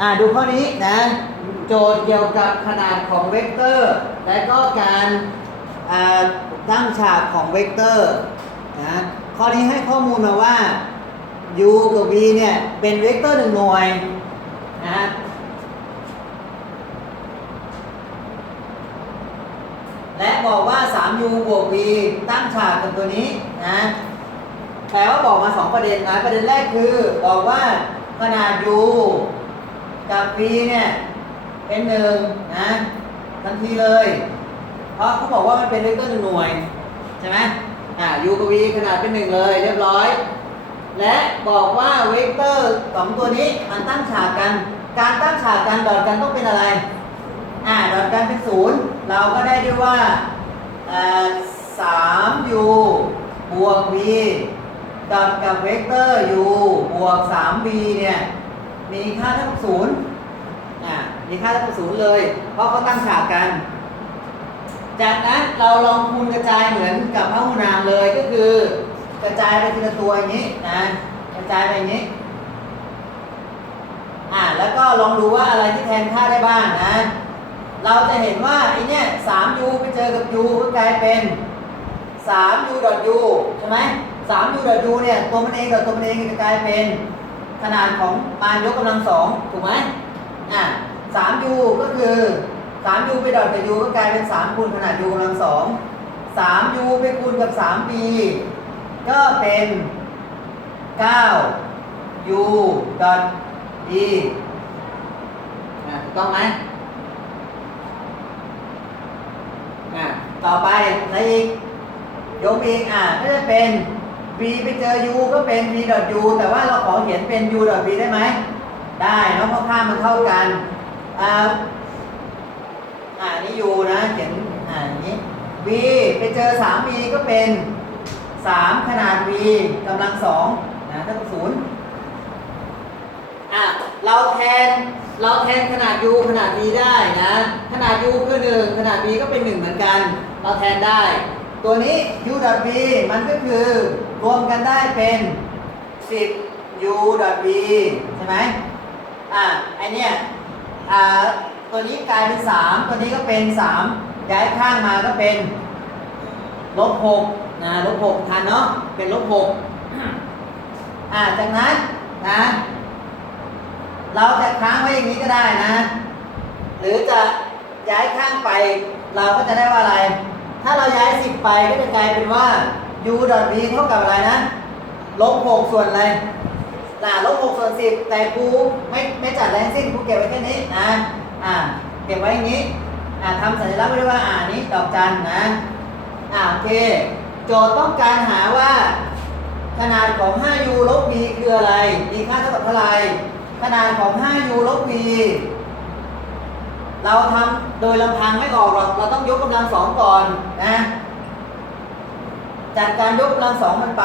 อ่าดูข้อนี้นะ โจทย์เกี่ยวกับขนาดของเวกเตอร์ และก็การตั้งฉากของเวกเตอร์นะข้อนี้ให้ข้อมูลมาว่า u กับ v เนี่ย เป็นเวกเตอร์หนึ่งหน่วยนะและบอกว่า 3u บวก v ตั้งฉากกับตัวนี้นะแปลว่าบอกมา 2 ประเด็นนะ ประเด็นแรกคือบอกว่าขนาด u กับ v เนี่ยเป็นหนึ่งนะทันทีเลย เพราะเขาบอกว่ามันเป็นเวกเตอร์หนึ่งหน่วยใช่ไหมอ่า u กับ v ขนาดเป็นหนึ่งเลยเรียบร้อย และบอกว่าเวกเตอร์สองตัวนี้มันตั้งฉากกัน การตั้งฉากกันดอทกันต้องเป็นอะไร อ่าดอทกันเป็นศูนย์เราก็ได้ด้วยว่าสามยูบวก v ดอทกับเวกเตอร์ u บวก 3v เนี่ยมีค่าเท่ากับศูนย์ มีค่าเท่ากับศูนย์เลย เพราะเขาตั้งฉากกัน จากนั้นเราลองคูณกระจายเหมือนกับพหุนามเลยก็คือ กระจายไปทีละตัวอย่างนี้นะกระจายไปอย่างนี้อ่าแล้วก็ลองดูว่าอะไรที่แทนค่าได้บ้างนะ เราจะเห็นว่าไอ้นี่ย 3u ไปเจอกับ u ก็กลายเป็น 3u u ใช่ไหม 3u u เนี่ยตัวมันเองกับตัวมันเองจะกลายเป็นขนาดของมารยกกำลังสองถูกไหมอะ 3u ก็คือ 3u ไปดอทกับ u ก็กลายเป็น 3 คูณขนาด u กำลังสอง 3u ไปคูณกับ 3b ก็เป็น 9 u ดอท b อะถูกต้องไหมอะต่อไปอะไรอีกยกอีกอะก็จะเป็น v ไปเจอ u ก็เป็น v ดอท u แต่ว่าเราขอเขียนเป็น u ดอท v ได้ไหม ได้เนาะเพราะค่ามันเท่ากัน อ่าอ่านี่ u นะเขียนอ่านี้ v ไปเจอ 3v ก็เป็น 3 ขนาด v กำลังสองนะเท่ากับศูนย์อะเราแทนเราแทนขนาด u ขนาด v ได้นะ ขนาด u คือ 1 ขนาด v ก็เป็น 1 เหมือนกัน เราแทนได้ ตัวนี้ u dot v มันก็คือรวมกันได้เป็น 10 u dot v ใช่ไหมอะไอเนี้ย ตัวนี้กลายเป็น 3 ตัวนี้ก็เป็น 3 ย้ายข้างมาก็เป็นลบ6นะลบ6ทันเนาะเป็นลบ6อ่าจากนั้นนะเราจะค้างไว้อย่างนี้ก็ได้นะ หรือจะย้ายข้างไป เราก็จะได้ว่าอะไร ถ้าเราย้าย 10 ไปก็จะกลายเป็นว่า u.v เท่ากับอะไรนะลบ6ส่วนอะไร น่ะลบ6ส่วน10แต่ครูไม่ไม่จัดแรงสิ้นครูเก็บไว้แค่นี้นะอ่าเก็บไว้อย่างนี้อ่าทำสัญลักษณ์ไว้ด้ว่าอ่านี้ดอกจันนะอ่าโอเค โจทย์ต้องการหาว่า ขนาดของ 5u ลบ v คืออะไร มีค่าเท่ากับเท่าไหร่ขนาดของ 5u ลบ v เราทำโดยลำพังไม่ออกหรอก เราต้องยกกำลังสองก่อนนะ จากการยกกำลังสองมันไป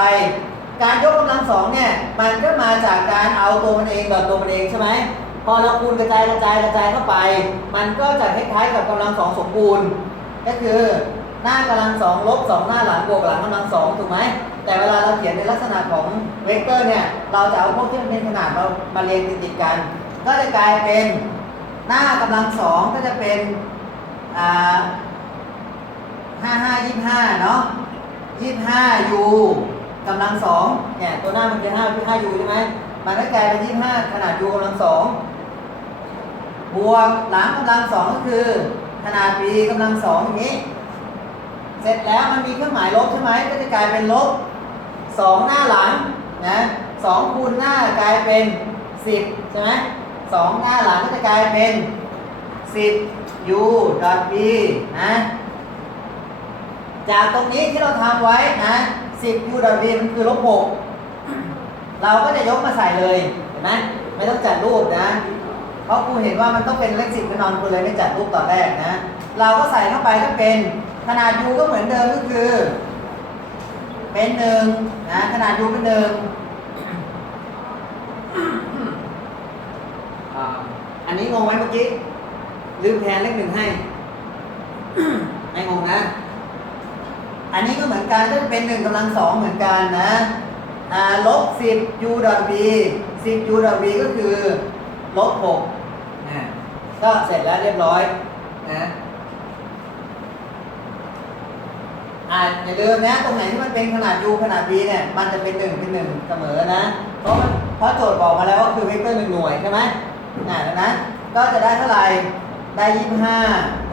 การยกกำลังสองเนี่ยมันก็มาจากการเอาตัวมันเองกับตัวมันเองใช่ไหมพอเราคูณกระจายกระจายกระจายเข้าไป มันก็จะคล้ายๆกับกำลังสองสมบูรณ์ ก็คือหน้ากำลังสองลบสองหน้าหลังบวกหลังกำลังสองถูกไหมแต่เวลาเราเขียนในลักษณะของเวกเตอร์เนี่ยเราจะเอาพวกที่มันเป็นขนาดเรามาเรียงติดๆกัน ก็จะกลายเป็นหน้ากำลังสองก็จะเป็นอ่าห้าห้ายี่ห้าเนาะยี่ห้ายู กำลังสองเนี่ยตัวหน้ามันคือห้าคือห้ายูใช่ไหมมันก็กลายเป็นยี่ห้าขนาดยูกำลังสองบวกหลังกำลังสองก็คือขนาด b กำลังสองอย่างนี้ เสร็จแล้วมันมีเครื่องหมายลบใช่ไหมก็จะกลายเป็นลบสองหน้าหลังนะสองคูณหน้ากลายเป็นสิบใช่ไหมสองหน้าหลังก็จะกลายเป็นสิบ u dot b นะจากตรงนี้ที่เราทำไว้นะ 10 u dot b มันคือลบ6เราก็จะยกมาใส่เลยเห็นไหมไม่ต้องจัดรูปนะ เพราะครูเห็นว่ามันต้องเป็นเลขสิบกันนอนครูเลยไม่จัดรูปตอนแรกนะ เราก็ใส่เข้าไปก็เป็นขนาด u ก็เหมือนเดิมก็คือ เป็นหนึ่งนะขนาด u เป็นหนึ่งอันนี้งงไหมเมื่อกี้ลืมแทนเลขหนึ่งให้ ไม่งงนะ อันนี้ก็เหมือนกันก็เป็นหนึ่งกำลังสองเหมือนกันนะลบสิบ u dot b สิบ u dot b ก็คือลบหกอ่าก็เสร็จแล้วเรียบร้อยนะอ่าอย่าลืมนะตรงไหนที่มันเป็นขนาด u ขนาด v เนี่ยมันจะเป็นหนึ่งเป็นหนึ่งเสมอนะ เพราะมันเพราะโจทย์บอกมาแล้วว่าคือเวกเตอร์หนึ่งหน่วยใช่ไหมอ่าดังนั้นก็จะได้เท่าไหร่ได้ยี่สิบห้า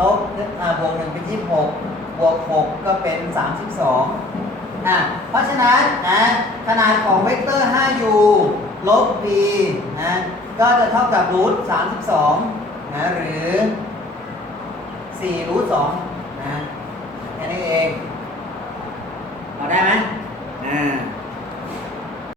ลบอ่าบวกหนึ่งเป็นยี่สิบหก บวกหกก็เป็นสามสิบสองอ่าเพราะฉะนั้นนะขนาดของเวกเตอร์ 5u ลบ b นะก็จะเท่ากับรูท32นะหรือ4รูท2นะแค่นี้เองเอาได้ไหมอ่า